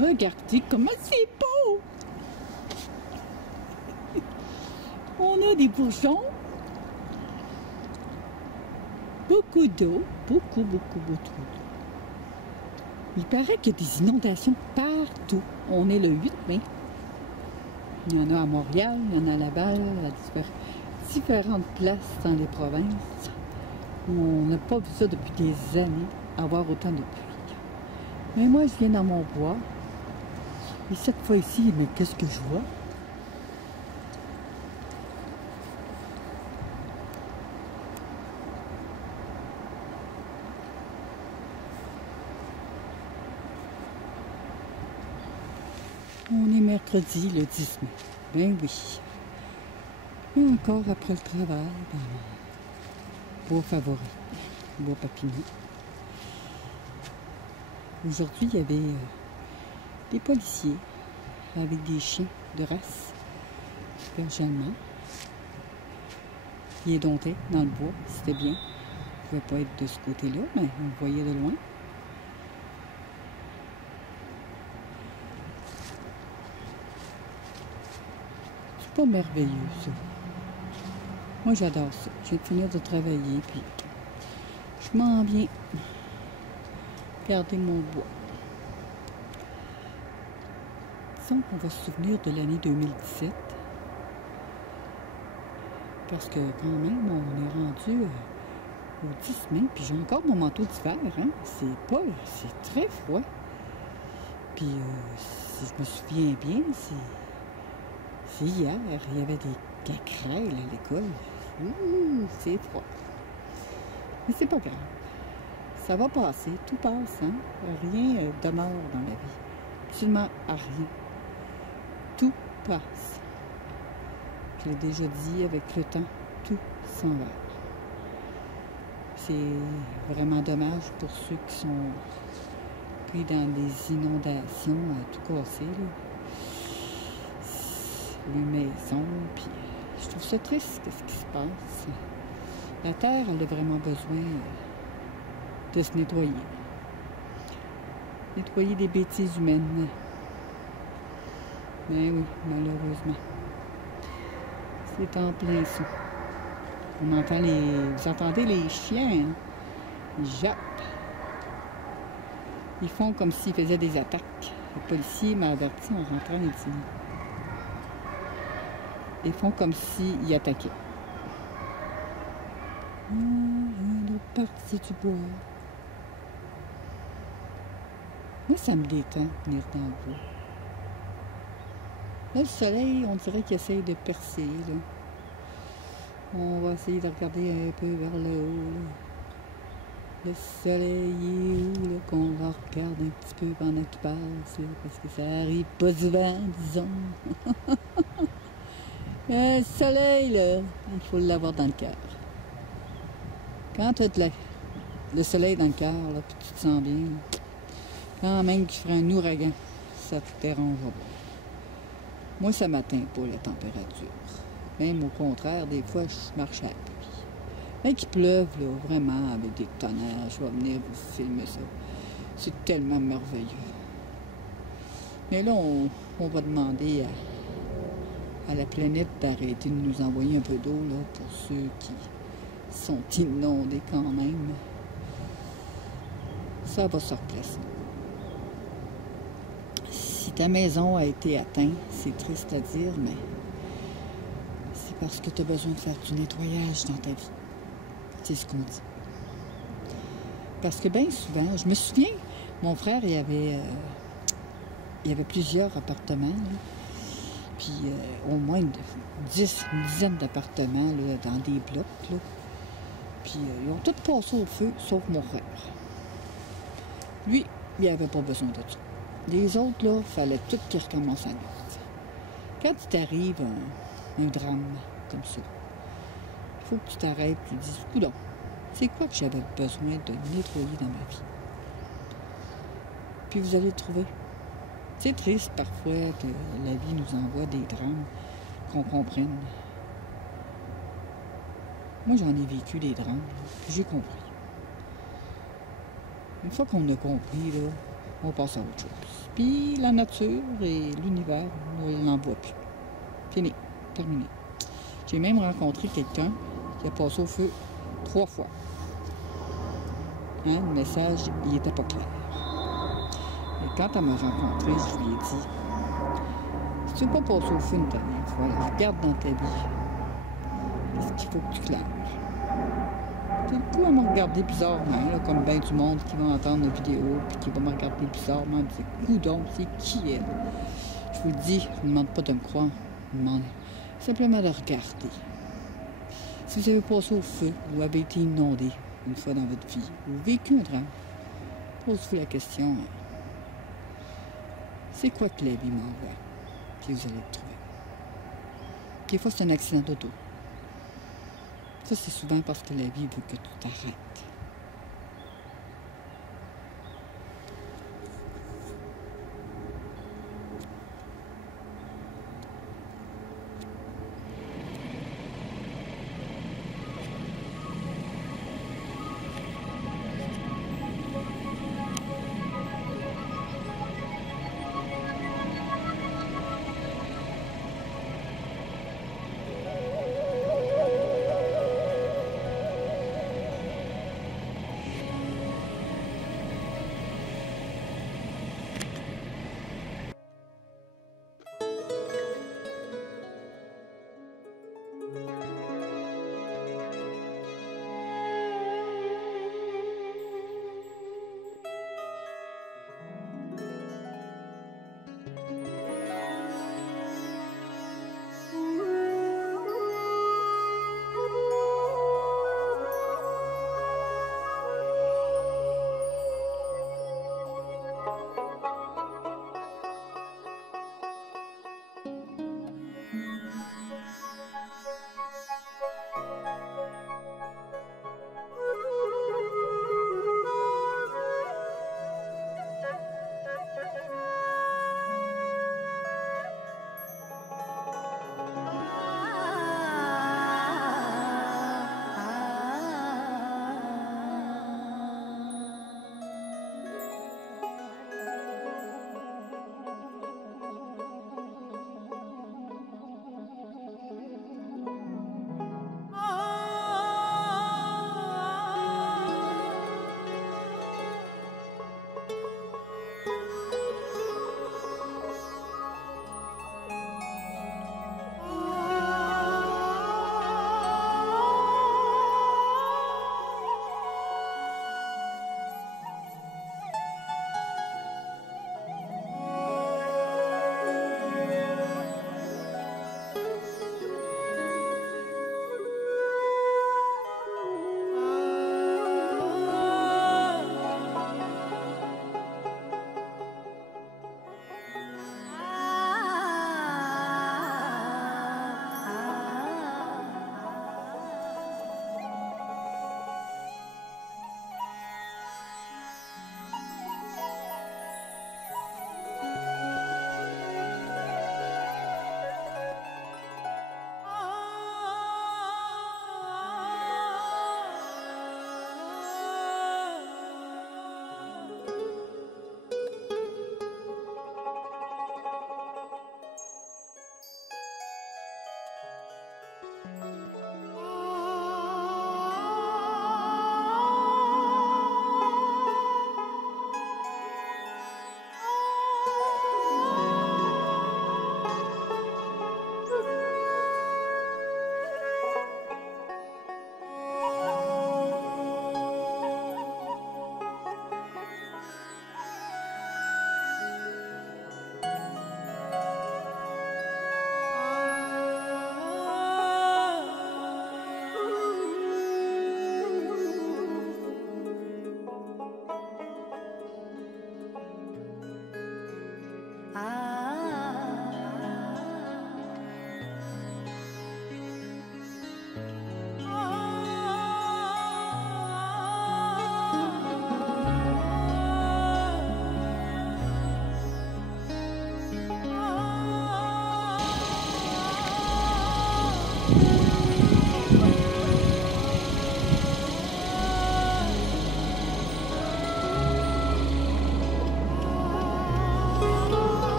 Regardez comment c'est beau! On a des bourgeons. Beaucoup d'eau. Beaucoup d'eau. Il paraît qu'il y a des inondations partout. On est le 8 mai. Il y en a à Montréal, il y en a à Laval, à différentes places dans les provinces. On n'a pas vu ça depuis des années, avoir autant de pluie. Mais moi, je viens dans mon bois. Et cette fois ici, mais qu'est-ce que je vois? On est mercredi, le 10 mai. Ben oui. Et encore après le travail, bois favori, bois papillon. Aujourd'hui, il y avait des policiers avec des chiens de race, berger allemand. Ils édomptaient dans le bois, c'était bien. Ils ne pouvaient pas être de ce côté-là, mais on le voyait de loin. C'est pas merveilleux, ça. Moi, j'adore ça. Je viens de finir de travailler, puis je m'en viens garder mon bois. Disons qu'on va se souvenir de l'année 2017. Parce que quand même, on est rendu au 10 mai, puis j'ai encore mon manteau d'hiver, hein. C'est très froid. Puis, si je me souviens bien, c'est hier, il y avait des caquerelles à l'école. C'est froid. Mais c'est pas grave. Ça va passer, tout passe, hein. Rien demeure dans la vie. Absolument rien. Tout passe. Je l'ai déjà dit, avec le temps, tout s'en va. C'est vraiment dommage pour ceux qui sont pris dans des inondations à tout casser, là. Les maisons, puis je trouve ça triste, ce qui se passe. La terre, elle a vraiment besoin de se nettoyer. Nettoyer des bêtises humaines. Mais oui, malheureusement. C'est en plein ça. On entend vous entendez les chiens, hein? Ils jappent. Ils font comme s'ils faisaient des attaques. Le policier m'a averti en rentrant ici. Ils font comme s'ils attaquaient. Une autre partie du bois. Moi, ça me détend, venir dans le bois. Là, le soleil, on dirait qu'il essaye de percer, là. On va essayer de regarder un peu vers le haut, là. Le soleil est où, là, qu'on le regarde un petit peu pendant qu'il passe, là, parce que ça arrive pas souvent, disons. Le soleil, là, il faut l'avoir dans le cœur. Quand tu as le soleil dans le cœur, là, puis tu te sens bien, là, quand même qu'il ferait un ouragan, ça te dérangera pas. Moi, ça m'atteint pas, la température. Même au contraire, des fois, je marche à la pluie. Mais qu'il pleuve, là, vraiment, avec des tonnerres, je vais venir vous filmer ça. C'est tellement merveilleux. Mais là, on va demander à la planète d'arrêter de nous envoyer un peu d'eau, là, pour ceux qui sont inondés quand même. Ça va se replacer. Si ta maison a été atteinte, c'est triste à dire, mais c'est parce que tu as besoin de faire du nettoyage dans ta vie. C'est ce qu'on dit. Parce que bien souvent, je me souviens, mon frère, il y avait plusieurs appartements, là, puis au moins une dizaine d'appartements là, dans des blocs. Là. Puis ils ont tous passé au feu, sauf mon frère. Lui, il n'avait pas besoin de ça. Les autres, là, il fallait tout qu'ils recommencent à neuf. Quand il t'arrive un drame comme ça, il faut que tu t'arrêtes et tu te dises, coudonc, c'est quoi que j'avais besoin de nettoyer dans ma vie? Puis vous allez le trouver. C'est triste parfois que la vie nous envoie des drames qu'on comprenne. Moi, j'en ai vécu des drames, puis j'ai compris. Une fois qu'on a compris, là, on passe à autre chose. Puis la nature et l'univers, on n'en voit plus. Fini, terminé. J'ai même rencontré quelqu'un qui a passé au feu 3 fois. Hein, le message, il n'était pas clair. Et quand elle m'a rencontré, je lui ai dit, si tu ne veux pas passer au feu une dernière fois, là, regarde dans ta vie. Qu'est-ce qu'il faut que tu claires? Tout le coup, elle m'a regardé bizarrement, là, comme bien du monde qui va entendre la vidéo, puis qui va me regarder bizarrement, puis c'est coudonc, c'est qui elle? Je vous le dis, je ne vous demande pas de me croire, je vous demande simplement de regarder. Si vous avez passé au feu, ou avez été inondé une fois dans votre vie, ou vécu un drame, posez-vous la question, c'est quoi que la vie m'envoie? Puis vous allez le trouver. Des fois, c'est un accident d'auto. Ça, c'est souvent parce que la vie veut que tu t'arrêtes.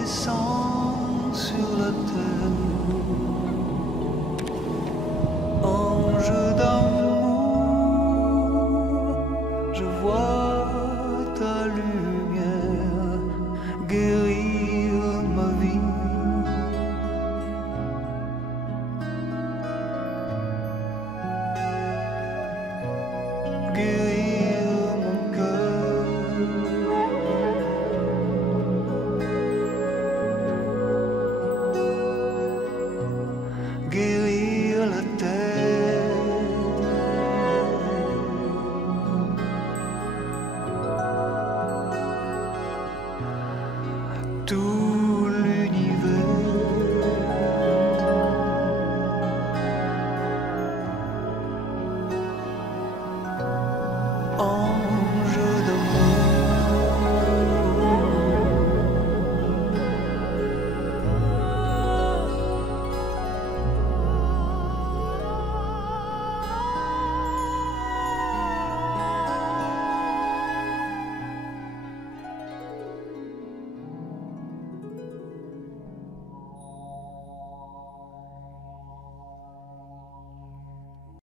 descend sur la terre. Ange d'amour, je vois ta lumière guérir ma vie. Guérir mon cœur. Guérir la terre. Tout